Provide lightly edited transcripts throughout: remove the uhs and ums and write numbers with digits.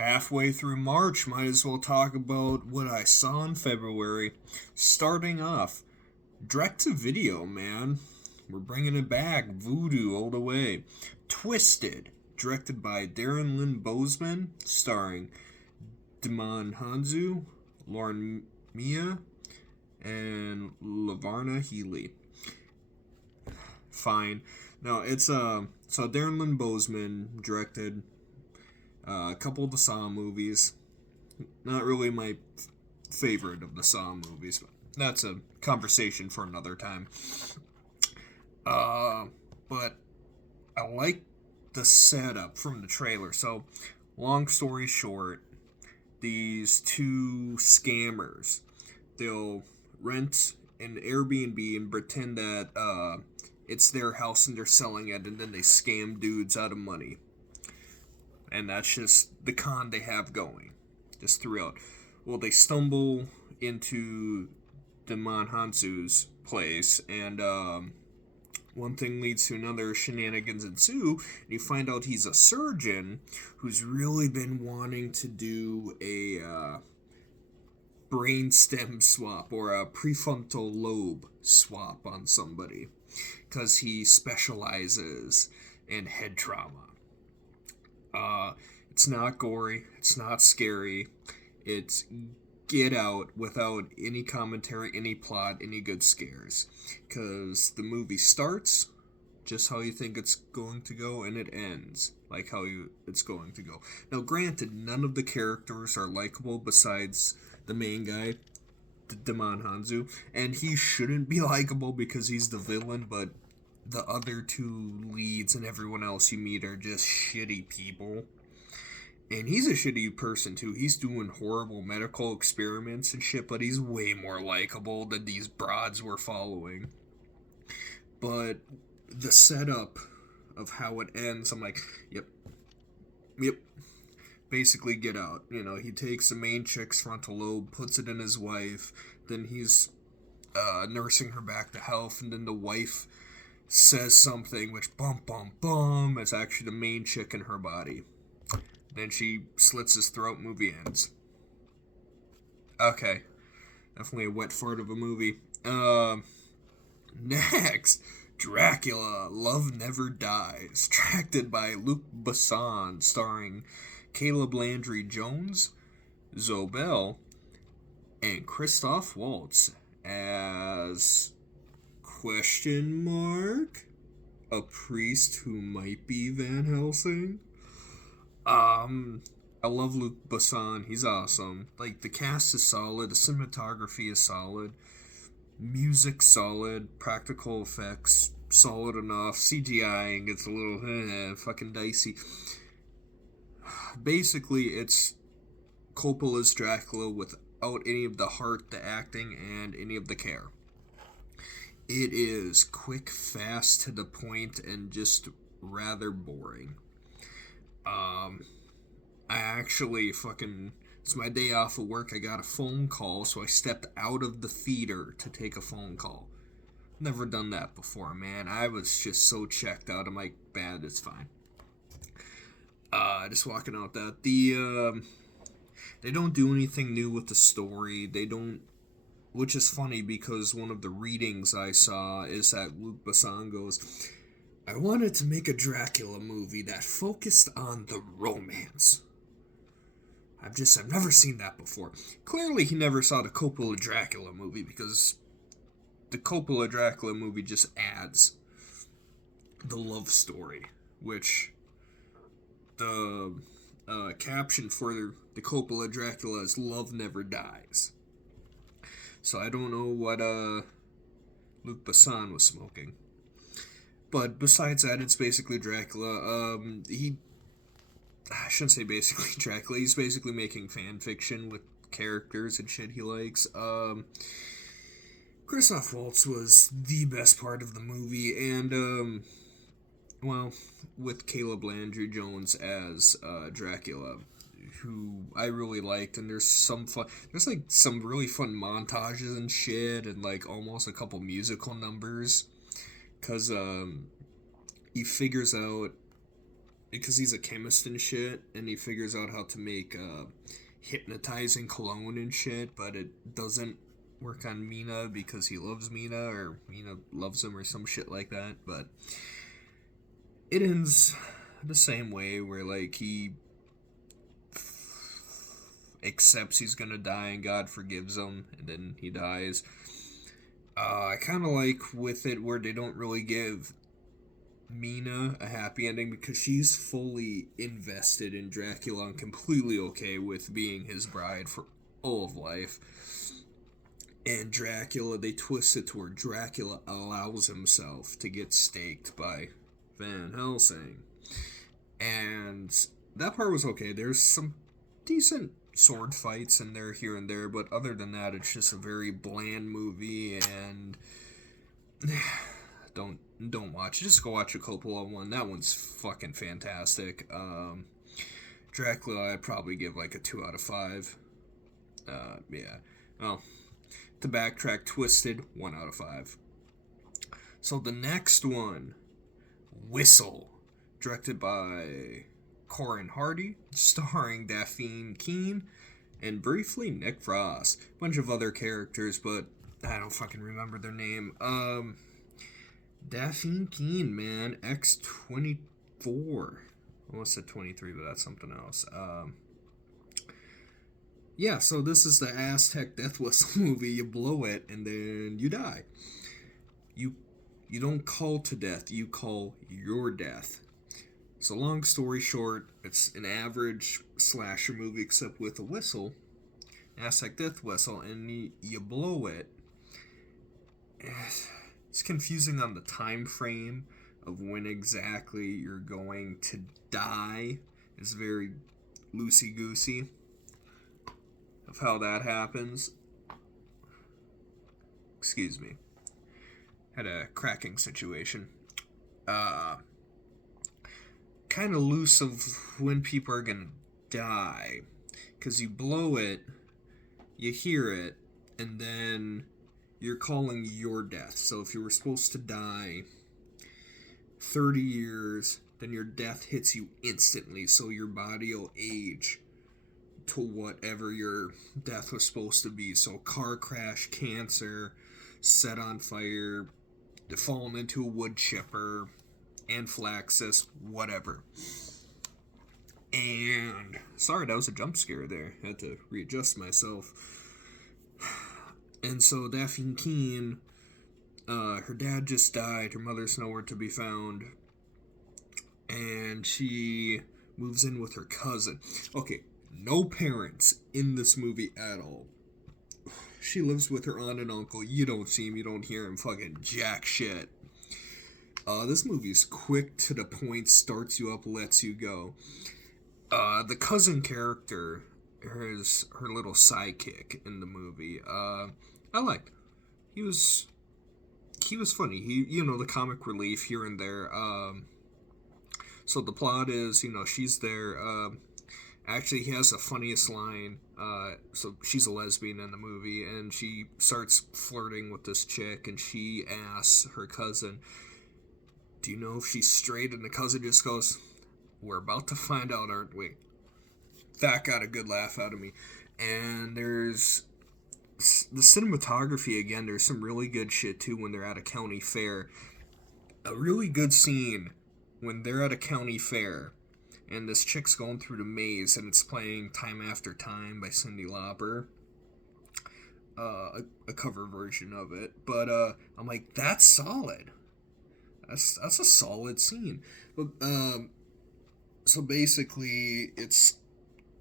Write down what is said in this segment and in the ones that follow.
Halfway through March, might as well talk about what I saw in February. Starting off, direct to video, man. We're bringing it back, voodoo all the way. Twisted, directed by Darren Lynn Bousman, starring Damon Hanzu, Lauren Mia, and Lavarna Healy. Fine. No, it's so Darren Lynn Bousman directed a couple of the Saw movies. Not really my favorite of the Saw movies, but that's a conversation for another time. But I like the setup from the trailer. So, long story short, these two scammers, they'll rent an Airbnb and pretend that it's their house and they're selling it, and then they scam dudes out of money. And that's just the con they have going, just throughout. Well, they stumble into Damon Hansu's place, and one thing leads to another, shenanigans ensue, and you find out he's a surgeon who's really been wanting to do a brain stem swap or a prefrontal lobe swap on somebody because he specializes in head trauma. It's not gory, it's not scary, it's get out without any commentary, any plot, any good scares. Because the movie starts just how you think it's going to go, and it ends like it's going to go. Now, granted, none of the characters are likable besides the main guy, Damon Hanzu, and he shouldn't be likable because he's the villain, but the other two leads and everyone else you meet are just shitty people. And he's a shitty person too. He's doing horrible medical experiments and shit, but he's way more likable than these broads we're following. But the setup of how it ends, I'm like, yep. Basically, get out. You know, he takes the main chick's frontal lobe, puts it in his wife, then he's nursing her back to health, and then the wife says something which bum, it's actually the main chick in her body. Then she slits his throat, movie ends. Okay. Definitely a wet fart of a movie. Next, Dracula, Love Never Dies. Directed by Luc Besson, starring Caleb Landry Jones, Zobel, and Christoph Waltz as question mark a priest who might be Van Helsing. I love Luc Besson. He's awesome. Like, the cast is solid, the cinematography is solid, music solid, practical effects solid enough, CGI gets a little fucking dicey. Basically, it's Coppola's Dracula without any of the heart, the acting, and any of the care. It is quick, fast, to the point, and just rather boring. I actually it's my day off of work. I got a phone call, so I stepped out of the theater to take a phone call. Never done that before, man. I was just so checked out. I'm like, bad, it's fine. Just walking out that. They don't do anything new with the story. They don't, which is funny because one of the readings I saw is that Luc Besson goes, I wanted to make a Dracula movie that focused on the romance. I've never seen that before. Clearly he never saw the Coppola Dracula movie because the Coppola Dracula movie just adds the love story, which the caption for the Coppola Dracula is Love Never Dies. So I don't know what Luc Besson was smoking. But besides that, it's basically Dracula. I shouldn't say basically Dracula. He's basically making fan fiction with characters and shit he likes. Christoph Waltz was the best part of the movie, and with Caleb Landry Jones as Dracula, who I really liked, and there's some really fun montages and shit, and like almost a couple musical numbers, because he figures out because he's a chemist and shit, and he figures out how to make hypnotizing cologne and shit, but it doesn't work on Mina because he loves Mina, or Mina loves him, or some shit like that. But it ends the same way, where like he accepts he's gonna die and God forgives him, and then he dies. I kind of like with it where they don't really give Mina a happy ending because she's fully invested in Dracula and completely okay with being his bride for all of life. And Dracula, they twist it to where Dracula allows himself to get staked by Van Helsing. And that part was okay. There's some decent sword fights in there here and there, but other than that, it's just a very bland movie, and don't watch it. Just go watch a Coppola one. That one's fucking fantastic. Dracula, I'd probably give like a 2 out of 5. Yeah. Well, to backtrack, Twisted, 1 out of 5. So the next one, Whistle, directed by Corin Hardy, starring Daphne Keane, and briefly Nick Frost. Bunch of other characters, but I don't fucking remember their name. Daphne Keane, man, X-24. I almost said 23, but that's something else. Yeah, so this is the Aztec Death Whistle movie. You blow it, and then you die. You don't call to death, you call your death. So long story short, it's an average slasher movie except with a whistle, Aztec Death Whistle, and you blow it. It's confusing on the time frame of when exactly you're going to die. It's very loosey-goosey of how that happens. Excuse me. Had a cracking situation. Kind of loose of when people are gonna die. Because you blow it, you hear it, and then you're calling your death. So if you were supposed to die 30 years, then your death hits you instantly. So your body will age to whatever your death was supposed to be. So car crash, cancer, set on fire, falling into a wood chipper, anaphylaxis, whatever. And sorry, that was a jump scare there. I had to readjust myself. And so Daphne Keane, her dad just died. Her mother's nowhere to be found. And she moves in with her cousin. Okay, no parents in this movie at all. She lives with her aunt and uncle. You don't see him, you don't hear him, fucking jack shit. This movie's quick to the point, starts you up, lets you go. The cousin character is her little sidekick in the movie. I liked. He was funny. He, the comic relief here and there. So the plot is, she's there. Actually, he has the funniest line. So she's a lesbian in the movie, and she starts flirting with this chick, and she asks her cousin, "Do you know if she's straight?" And the cousin just goes, "We're about to find out, aren't we?" That got a good laugh out of me. And there's the cinematography again. There's some really good shit too when they're at a county fair. A really good scene when they're at a county fair and this chick's going through the maze and it's playing Time After Time by Cyndi Lauper. A cover version of it. But I'm like, that's solid. That's a solid scene. But, so basically, it's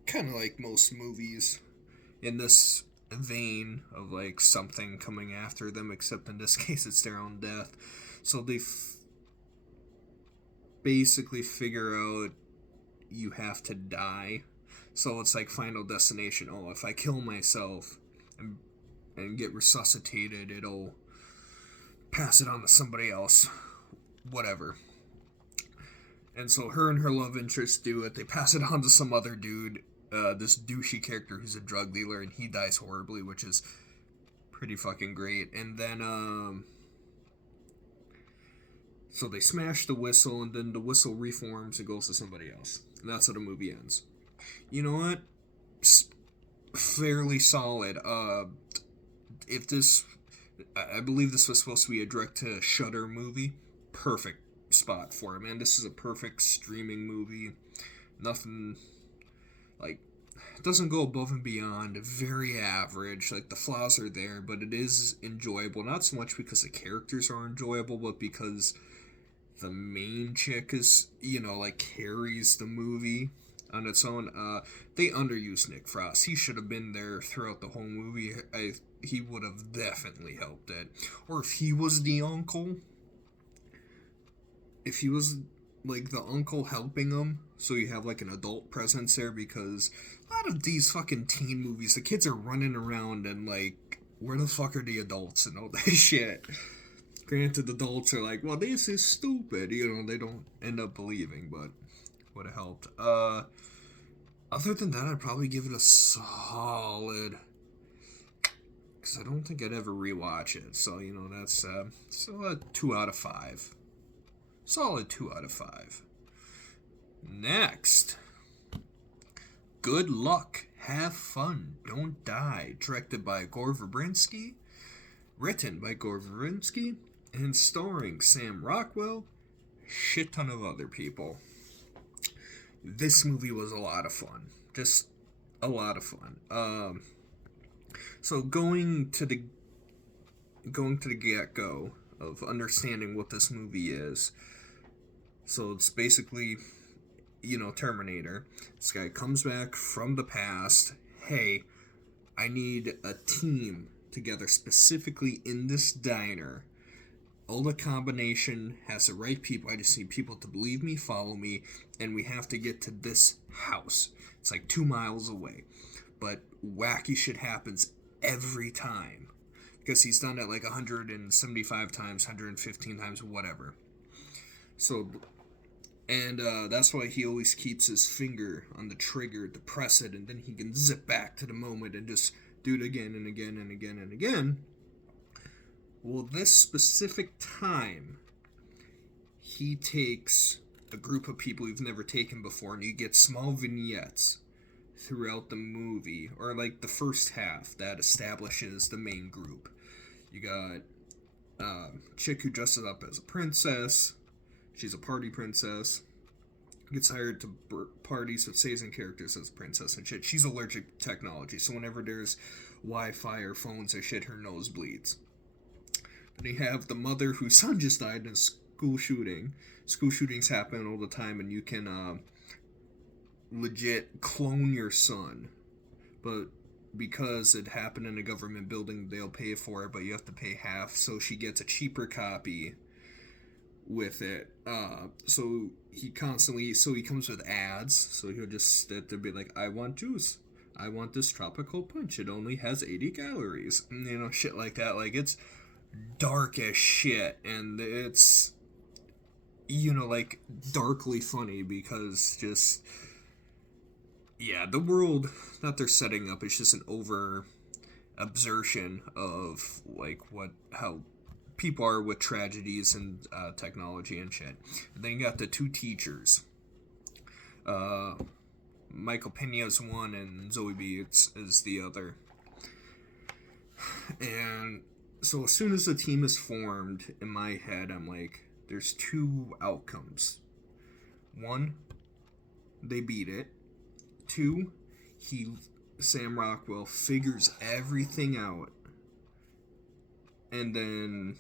kind of like most movies in this vein of like something coming after them, except in this case it's their own death. So they basically figure out you have to die. So it's like Final Destination. Oh, if I kill myself and get resuscitated, it'll pass it on to somebody else. Whatever. And so her and her love interest do it. They pass it on to some other dude, this douchey character who's a drug dealer, and he dies horribly, which is pretty fucking great. And then So they smash the whistle, and then the whistle reforms and goes to somebody else. And that's how the movie ends. You know what? Fairly solid. If this, I believe this was supposed to be a direct to Shudder movie. Perfect spot for it, man. This is a perfect streaming movie. Nothing like it doesn't go above and beyond. Very average. Like the flaws are there, but it is enjoyable. Not so much because the characters are enjoyable, but because the main chick is, like carries the movie on its own. They underused Nick Frost. He should have been there throughout the whole movie. He would have definitely helped it. Or if he was the uncle, if he was like the uncle helping him, so you have like an adult presence there, because a lot of these fucking teen movies, the kids are running around and like, where the fuck are the adults and all that shit? Granted, the adults are like, well, this is stupid, they don't end up believing, but would have helped. Other than that, I'd probably give it a solid, because I don't think I'd ever rewatch it, so, that's still a 2 out of 5. Solid 2 out of 5. Next, Good Luck, Have Fun, Don't Die, directed by Gore Verbinski, written by Gore Verbinski, and starring Sam Rockwell, shit ton of other people. This movie was a lot of fun. Just a lot of fun. So going to the get-go of understanding what this movie is. So it's basically, Terminator. This guy comes back from the past. Hey, I need a team together specifically in this diner. All the combination has the right people. I just need people to believe me, follow me, and we have to get to this house. It's like 2 miles away. But wacky shit happens every time. Because he's done it like 175 times, 115 times, whatever. So, and that's why he always keeps his finger on the trigger to press it, and then he can zip back to the moment and just do it again and again and again and again. Well, this specific time, he takes a group of people you've never taken before, and you get small vignettes throughout the movie, or like the first half, that establishes the main group. You got chick who dresses up as a princess. She's a party princess. Gets hired to parties with Sazin characters as a princess and shit. She's allergic to technology, so whenever there's Wi-Fi or phones or shit, her nose bleeds. Then you have the mother whose son just died in a school shooting. School shootings happen all the time, and you can legit clone your son. But because it happened in a government building, they'll pay for it, but you have to pay half, so she gets a cheaper copy with it. So he comes with ads, so he'll just sit there and be like, I want juice. I want this tropical punch. It only has 80 calories. And, shit like that. Like, it's dark as shit, and it's, like, darkly funny, because just, yeah, the world that they're setting up is just an over absorption of, like, how people are with tragedies and technology and shit. And then you got the two teachers. Michael Pena's one, and Zoe Beetz is the other. And so as soon as the team is formed, in my head, I'm like, there's 2 outcomes. 1, they beat it. 2, Sam Rockwell figures everything out, and then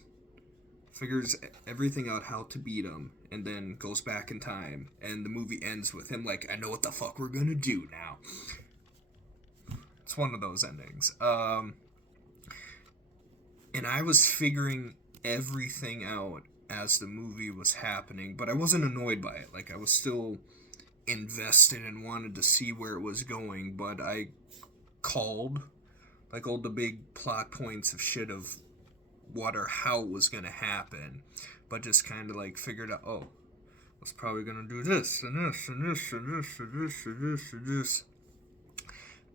figures everything out how to beat him, and then goes back in time, and the movie ends with him like, I know what the fuck we're gonna do now. It's one of those endings. And I was figuring everything out as the movie was happening, but I wasn't annoyed by it. Like, I was still invested and wanted to see where it was going, but I called, like, all the big plot points of shit of what or how it was going to happen, but just kind of, like, figured out, oh, I was probably going to do this, and this, and this, and this, and this, and this, and this.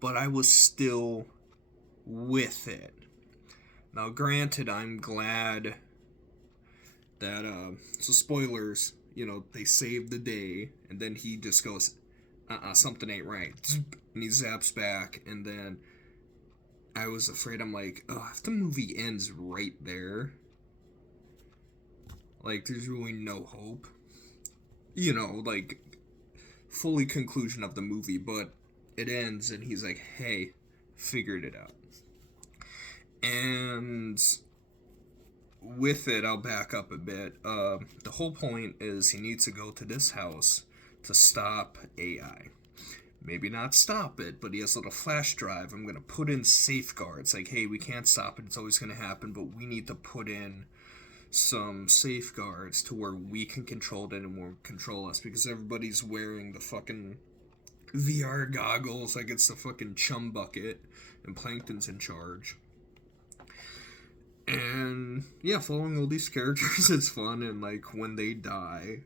But I was still with it. Now, granted, I'm glad that so spoilers, they save the day, and then he just goes, something ain't right, and he zaps back, and then I was afraid, I'm like, oh, if the movie ends right there, like, there's really no hope, like, fully conclusion of the movie, but it ends, and he's like, hey, figured it out. And with it, I'll back up a bit. The whole point is he needs to go to this house to stop AI. Maybe not stop it, but he has a little flash drive. I'm going to put in safeguards. Like, hey, we can't stop it. It's always going to happen, but we need to put in some safeguards to where we can control it and won't control us, because everybody's wearing the fucking VR goggles like it's the fucking chum bucket, and Plankton's in charge. And yeah, following all these characters is fun, and like when they die,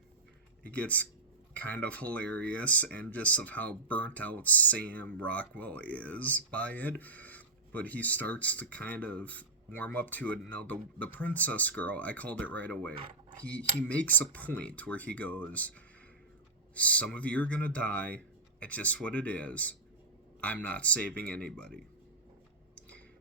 it gets kind of hilarious, and just of how burnt out Sam Rockwell is by it. But he starts to kind of warm up to it. Now the princess girl, I called it right away. He makes a point where he goes, some of you are gonna die, it's just what it is. I'm not saving anybody.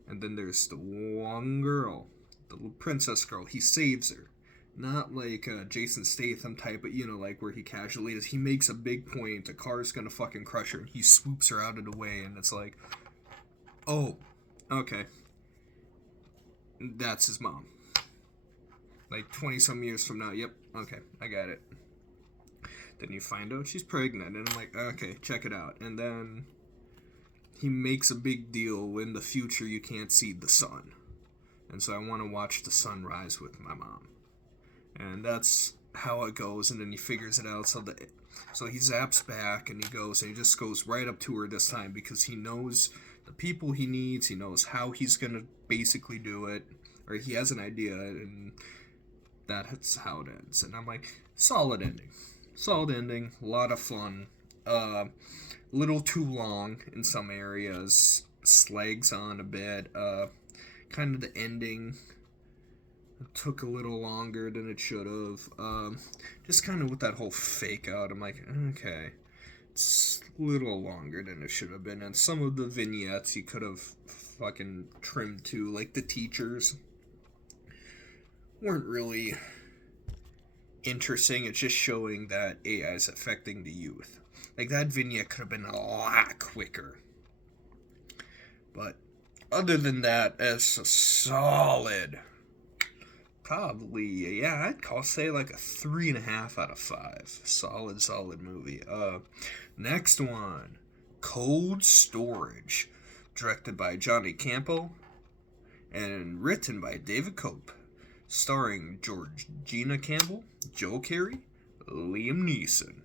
And then there's the one girl, the little princess girl. He saves her. Not like a Jason Statham type, but like where he casually is. He makes a big point. A car's gonna fucking crush her, and he swoops her out of the way, and it's like, oh, okay. That's his mom. Like 20 some years from now. Yep, okay, I got it. Then you find out she's pregnant, and I'm like, okay, check it out. And then he makes a big deal, in the future you can't see the sun, and so I want to watch the sunrise with my mom, and that's how it goes. And then he figures it out. So he zaps back, and he goes, and he just goes right up to her this time, because he knows the people he needs. He knows how he's gonna basically do it, or he has an idea, and that's how it ends. And I'm like, solid ending, a lot of fun. Little too long in some areas, slags on a bit. Kind of the ending took a little longer than it should have. Just kind of with that whole fake out, I'm like, okay, it's a little longer than it should have been. And some of the vignettes you could have fucking trimmed too, like the teachers weren't really interesting. It's just showing that AI is affecting the youth. Like, that vignette could have been a lot quicker. But other than that, it's a solid, probably, yeah, I'd say like a 3.5 out of 5. Solid movie. Next one, Cold Storage, directed by Johnny Campo and written by David Cope, starring Georgina Campbell, Joe Carey, Liam Neeson.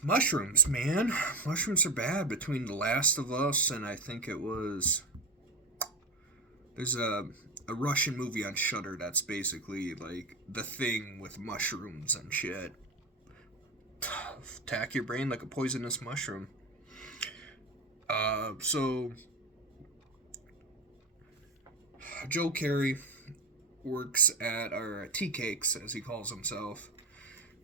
Mushrooms, man. Mushrooms are bad. Between The Last of Us and I think it was... There's a Russian movie on Shudder that's basically like The Thing with mushrooms and shit. Attack your brain like a poisonous mushroom. So Joe Carey works at, or Tea Cakes as he calls himself,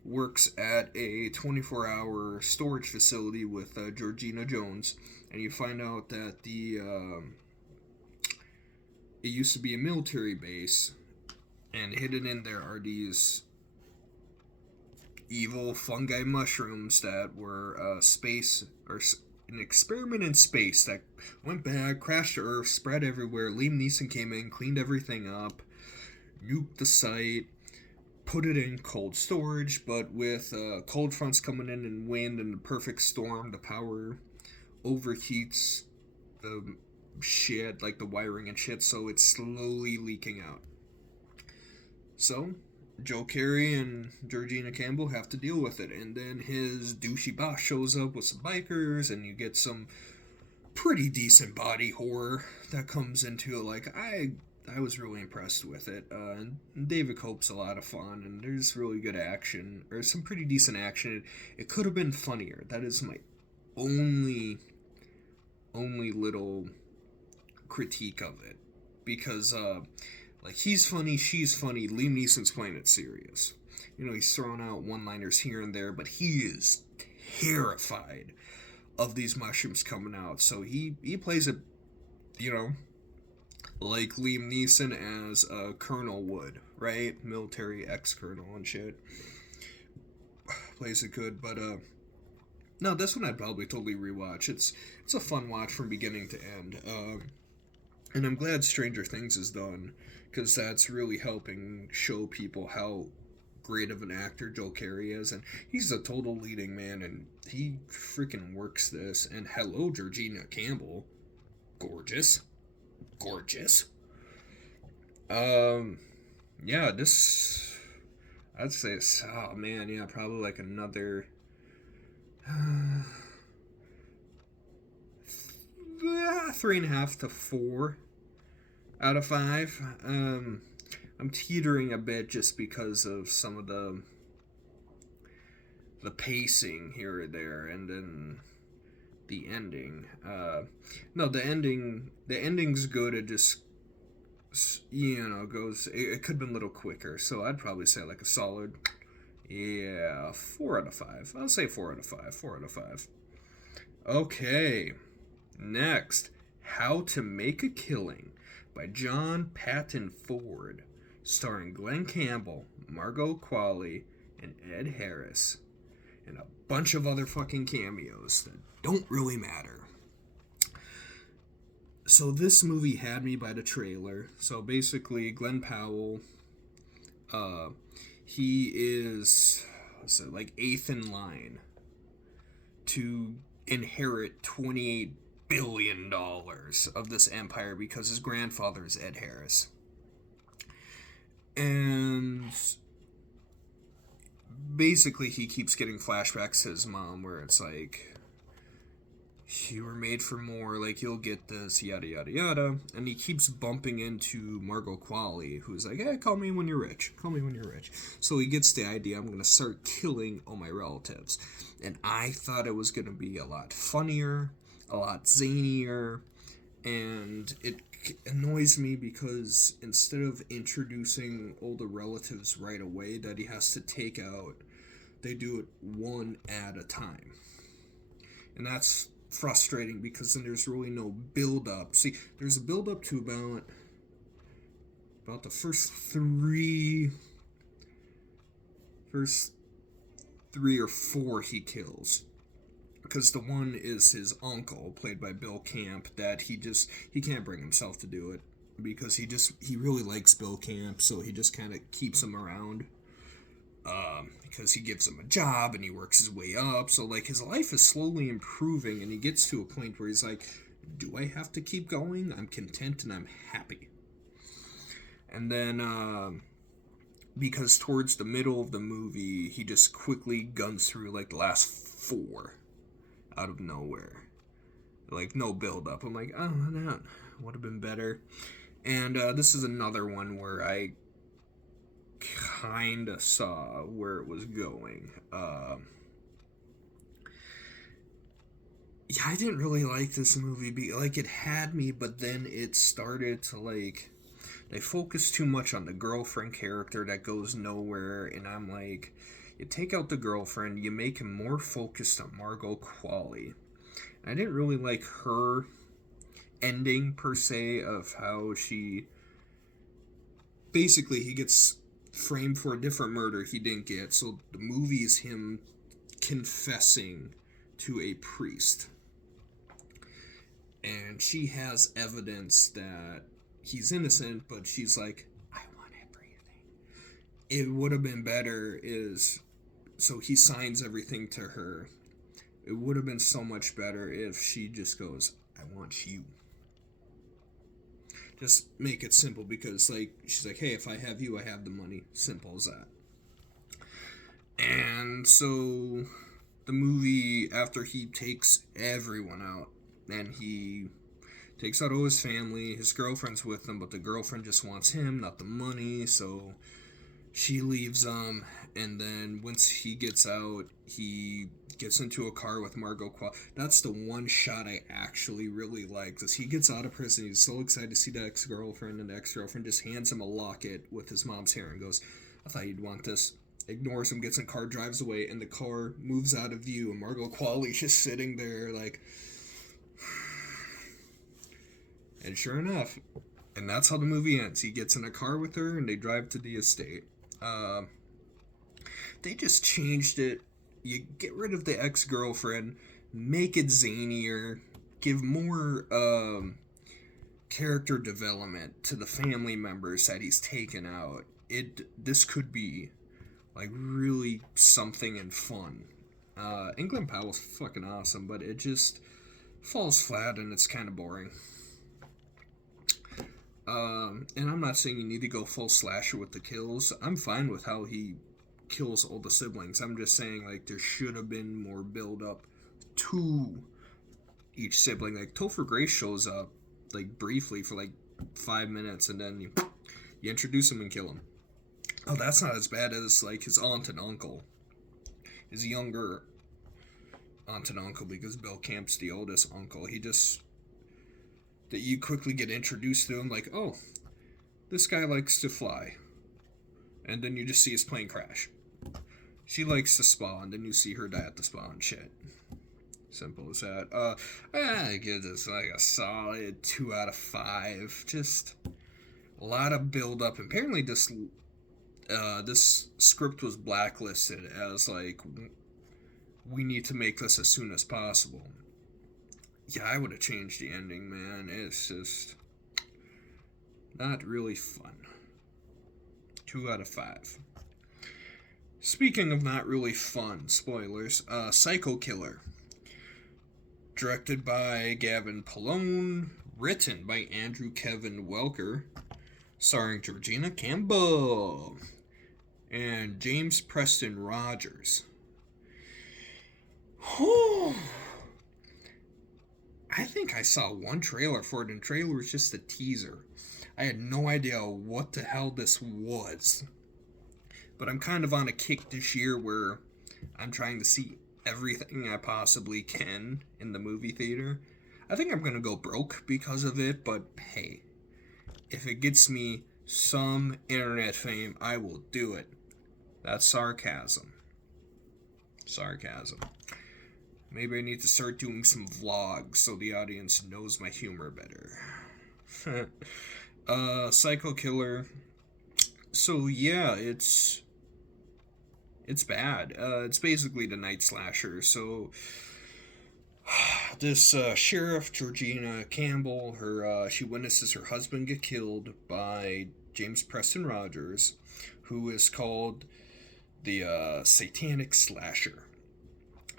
works at a 24-hour storage facility with Georgina Jones, and you find out that it used to be a military base, and hidden in there are these evil fungi mushrooms that were space, or an experiment in space that went bad, crashed to Earth, spread everywhere. Liam Neeson came in, cleaned everything up, nuked the site, put it in cold storage, but with cold fronts coming in and wind and the perfect storm, the power overheats the shit, like the wiring and shit, so it's slowly leaking out. So Joe Carey and Georgina Campbell have to deal with it, and then his douchey boss shows up with some bikers, and you get some pretty decent body horror that comes into it. Like, I was really impressed with it, and David Cope's a lot of fun, and there's really good action, or some pretty decent action. It could have been funnier. That is my only little critique of it, because Like, he's funny, she's funny. Liam Neeson's playing it serious. You know, he's throwing out one-liners here and there, but he is terrified of these mushrooms coming out. So he plays it, you know, like Liam Neeson as a colonel would, right? Military ex-colonel and shit. Plays it good, but no, this one I'd probably totally rewatch. It's a fun watch from beginning to end. And I'm glad Stranger Things is done, because that's really helping show people how great of an actor Joe Carey is, and he's a total leading man, and he freaking works this. And hello, Georgina Campbell, gorgeous, gorgeous. Yeah, this, I'd say, oh man, yeah, probably like another. Yeah, 3.5 to 4 out of 5. I'm teetering a bit just because of some of the pacing here or there, and then the ending. No, the ending's good. It just, you know, goes. It could have been a little quicker. So I'd probably say like a solid, yeah, 4 out of 5. I'll say 4 out of 5. 4 out of 5. Okay, next, How to Make a Killing by John Patton Ford, starring Glenn Campbell, Margot Qualley, and Ed Harris, and a bunch of other fucking cameos that don't really matter. So this movie had me by the trailer. So basically, Glenn Powell, he is, what's it, like 8th in line to inherit $28 billion of this empire because his grandfather is Ed Harris. And basically he keeps getting flashbacks to his mom where it's like, you were made for more, like you'll get this, yada yada yada. And he keeps bumping into Margot Qualley, who's like, hey, call me when you're rich. Call me when you're rich. So he gets the idea, I'm going to start killing all my relatives. And I thought it was going to be a lot funnier, a lot zanier, and it annoys me because instead of introducing all the relatives right away that he has to take out, they do it one at a time. And that's frustrating because then there's really no build up. See, there's a build up to about the first three or four he kills, because the one is his uncle, played by Bill Camp, that he can't bring himself to do it because he really likes Bill Camp, so he just kind of keeps him around, because he gives him a job and he works his way up. So like his life is slowly improving, and he gets to a point where he's like, do I have to keep going? I'm content and I'm happy. And then because towards the middle of the movie, he just quickly guns through like the last 4 out of nowhere. Like, no build up. I'm like, oh, that would have been better. And this is another one where I kind of saw where it was going. Yeah, I didn't really like this movie. Like, it had me, but then it started to, like, they focus too much on the girlfriend character that goes nowhere, and I'm like, you take out the girlfriend, you make him more focused on Margot Qualley. I didn't really like her ending, per se, of how she... Basically, he gets framed for a different murder he didn't get, so the movie is him confessing to a priest. And she has evidence that he's innocent, but she's like, I want everything. It would have been better so he signs everything to her. It would have been so much better if she just goes, I want you. Just make it simple, because like she's like, hey, if I have you, I have the money. Simple as that. And so the movie, after he takes everyone out, and he takes out all his family, his girlfriend's with him, but the girlfriend just wants him, not the money, so she leaves him. And then once he gets out, he gets into a car with Margot Qualley. That's the one shot I actually really liked. As he gets out of prison, he's so excited to see the ex-girlfriend, and the ex-girlfriend just hands him a locket with his mom's hair and goes, I thought you'd want this. Ignores him, gets in the car, drives away, and the car moves out of view, and Margot Qualley's just sitting there like... And sure enough, and that's how the movie ends. He gets in a car with her, and they drive to the estate. They just changed it. You get rid of the ex-girlfriend, make it zanier, give more character development to the family members that he's taken out. This could be like really something and fun. England Powell's fucking awesome, but it just falls flat and it's kind of boring. And I'm not saying you need to go full slasher with the kills. I'm fine with how he kills all the siblings. I'm just saying, like, there should have been more build up to each sibling. Like, Topher Grace shows up, like, briefly for, like, 5 minutes, and then you introduce him and kill him. Oh, that's not as bad as, like, his aunt and uncle. His younger aunt and uncle, because Bill Camp's the oldest uncle. He just... that you quickly get introduced to him, like, oh, this guy likes to fly. And then you just see his plane crash. She likes to spa, and then you see her die at the spa and shit. Simple as that. I give this like a solid 2 out of 5. Just a lot of build up. Apparently this script was blacklisted as like, we need to make this as soon as possible. Yeah, I would have changed the ending, man. It's just not really fun. 2 out of 5. Speaking of not really fun, spoilers, Psycho Killer. Directed by Gavin Polone, written by Andrew Kevin Welker, starring Georgina Campbell and James Preston Rogers. I think I saw one trailer for it, and the trailer was just a teaser. I had no idea what the hell this was. But I'm kind of on a kick this year where I'm trying to see everything I possibly can in the movie theater. I think I'm going to go broke because of it, but hey, if it gets me some internet fame, I will do it. That's sarcasm. Maybe I need to start doing some vlogs so the audience knows my humor better. Psycho Killer. So yeah, it's bad. It's basically the night slasher. So this sheriff, Georgina Campbell, she witnesses her husband get killed by James Preston Rogers, who is called the Satanic Slasher.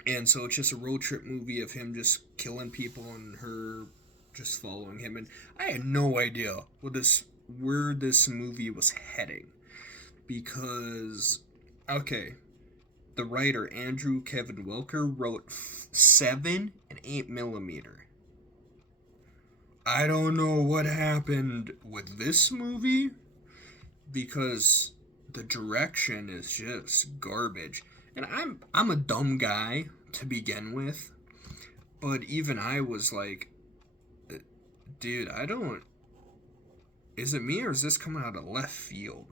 And so it's just a road trip movie of him just killing people and her just following him. And I had no idea where this movie was heading. Because, okay, the writer Andrew Kevin Welker wrote 7 and 8mm. I don't know what happened with this movie, because the direction is just garbage. And I'm a dumb guy to begin with, but even I was like, dude, is it me or is this coming out of left field?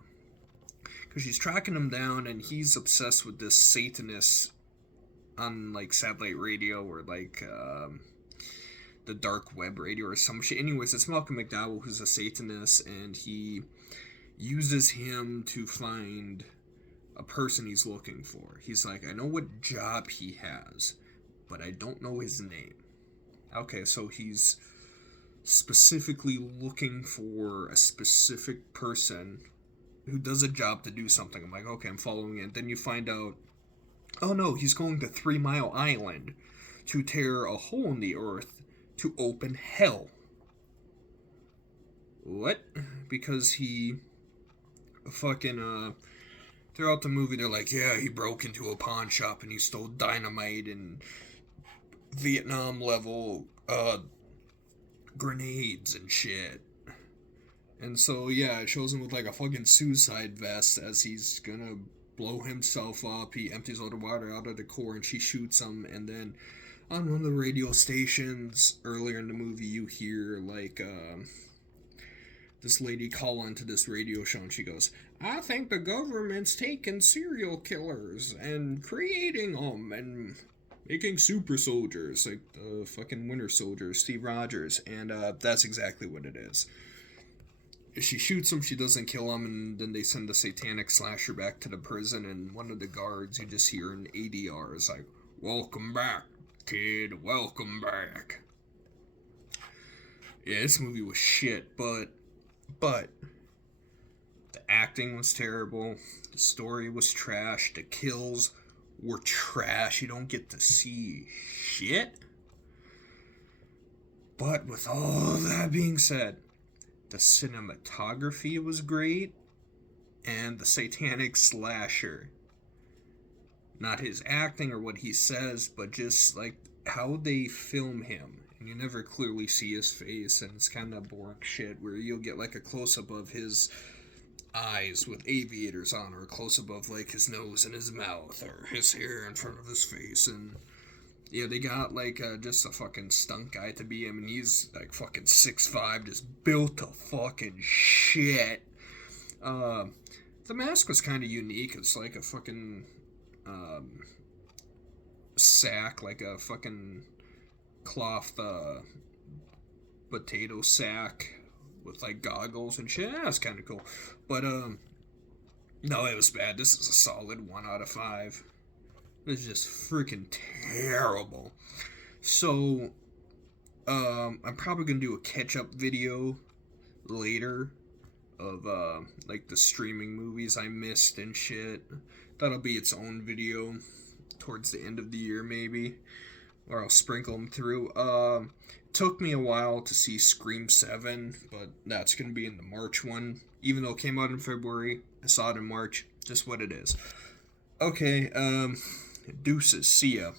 Because she's tracking him down and he's obsessed with this Satanist on like satellite radio or like the dark web radio or some shit. Anyways, it's Malcolm McDowell who's a Satanist, and he uses him to find a person he's looking for. He's like, I know what job he has, but I don't know his name. Okay, so he's specifically looking for a specific person who does a job to do something. I'm like, okay, I'm following it. Then you find out, oh no, he's going to 3 Mile Island to tear a hole in the earth to open hell. What? Because he fucking, throughout the movie, they're like, yeah, he broke into a pawn shop and he stole dynamite and Vietnam level grenades and shit. And so, yeah, it shows him with like a fucking suicide vest as he's gonna blow himself up. He empties all the water out of the core and she shoots him. And then on one of the radio stations earlier in the movie, you hear like this lady call into this radio show and she goes, I think the government's taking serial killers and creating them and making super soldiers like the fucking Winter Soldier, Steve Rogers. And that's exactly what it is. She shoots him, she doesn't kill him, and then they send the satanic slasher back to the prison, and one of the guards, you just hear an ADR is like, welcome back, kid, welcome back. Yeah, this movie was shit, but the acting was terrible, the story was trash, the kills were trash, you don't get to see shit. But with all that being said, the cinematography was great, and the satanic slasher, not his acting or what he says, but just like how they film him, and you never clearly see his face, and it's kind of boring shit where you'll get like a close-up of his eyes with aviators on, or a close-up of like his nose and his mouth, or his hair in front of his face, and yeah, they got like just a fucking stunt guy to be him, and he's like fucking 6'5", just built to fucking shit. The mask was kind of unique. It's like a fucking sack, like a fucking cloth potato sack with like goggles and shit. That's kind of cool. But no, it was bad. This is a solid 1 out of 5. It was just freaking terrible. So, I'm probably gonna do a catch-up video later of, like, the streaming movies I missed and shit. That'll be its own video towards the end of the year, maybe. Or I'll sprinkle them through. Took me a while to see Scream 7, but that's gonna be in the March one. Even though it came out in February, I saw it in March. Just what it is. Okay, deuces. See ya.